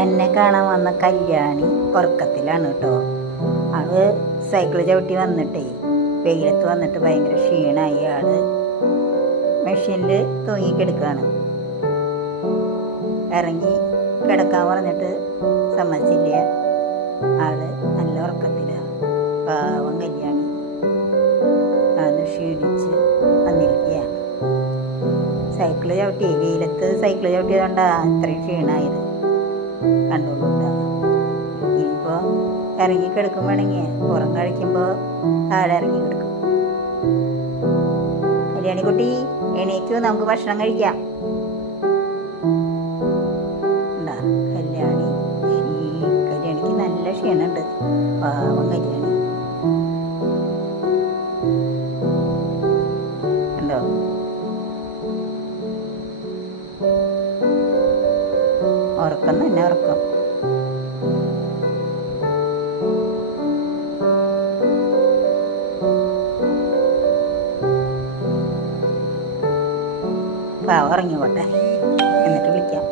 എന്നെ കാണാൻ വന്ന കല്യാണി ഉറക്കത്തിലാണ് കേട്ടോ. ആള് സൈക്കിൾ ചവിട്ടി വന്നിട്ടേ വെയിലത്ത് വന്നിട്ട് ഭയങ്കര ക്ഷീണമായി. ആള് മെഷീനിൽ തൂങ്ങിക്കിടക്കുകയാണ്. ഇറങ്ങി കിടക്കാൻ പറഞ്ഞിട്ട് സമ്മതിച്ചില്ല. ആള് നല്ല ഉറക്കത്തിലാണ്. പാവം കല്യാണി അന്ന് ക്ഷീണിച്ച് വന്നിരിക്കുകയാണ്. സൈക്കിൾ ചവിട്ടി വെയിലത്ത് സൈക്കിൾ ചവിട്ടിയതുകൊണ്ടാണ് ഇത്രയും ക്ഷീണമായത്. കണ്ടുകൊണ്ടാ ഇനിയിപ്പോൾ ഇറങ്ങി കിടക്കുമ്പോഴെങ്കിൽ പുറം കഴിക്കുമ്പോൾ താഴെ ഇറങ്ങി കിടക്കും. കല്യാണിക്കുട്ടി എണീക്കൂ, നമുക്ക് ഭക്ഷണം കഴിക്കാം. ഉണ്ടാ കല്യാണിക്ക് നല്ല ക്ഷീണമുണ്ട്. പാവം കല്യാണി ഉണ്ടോ. ഉറക്കം തന്നെ ഉറക്കം. പാവം ഇറങ്ങി പോട്ടെ, എന്നിട്ട് വിളിക്കാം.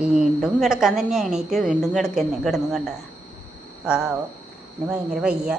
വീണ്ടും കിടക്കാൻ തന്നെ എണീറ്റ് വീണ്ടും കിടന്നു കണ്ട. പാവം, ഇന്ന് ഭയങ്കര വയ്യ.